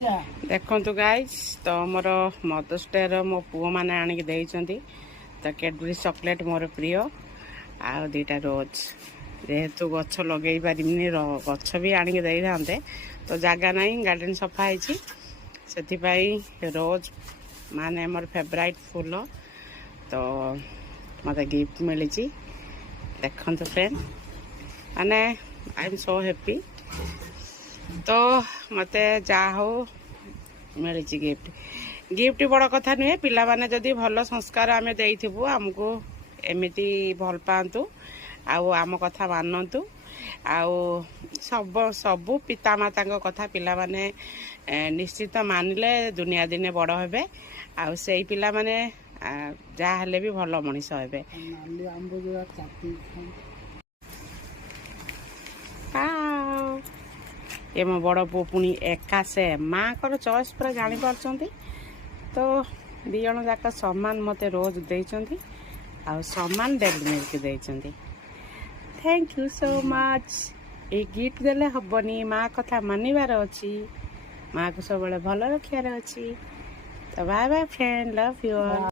देखु गाइज तो मोर mother's day मो पुओ मैंने आणिक देइचंती तो कैडबरी चॉकलेट मोर प्रिय आ दीटा रोज जेहेतु गछ लगे पारिनी गछ भी आणिक दे था तो जगह ना गार्डन सफा है रोज माने मोर फेवराइट फूल तो मत गिफ्ट मिली देखो फ्रेंड माने आई एम सो हैप्पी तो मत जा हो मिली गिफ्ट गिफ्ट बड़ कथा नुहे पिला माने जदि भल संस्कार आमे देइथिबु हमको एमिति भल पांतु आम कथा मानतु आउ सबु पिता माता कथा पिला माने निश्चित मानिले दुनिया दिने बड़ हेबे आउ सेई पिला माने जा हेले भी भल मनीष हेबे। ये मो बड़ पु पुणी एका से माँ को चॉइस पूरा जानी पार्टी तो दी जन जाक सम्मान मते रोज देइचंती आ सम्मान डेली मिल्क देइचंती। Thank you so much. ये गिफ्ट देले हबनी माँ कथा मानिबार अछि माँ को सब भल रखियार अछि। तो bye bye friend love you all.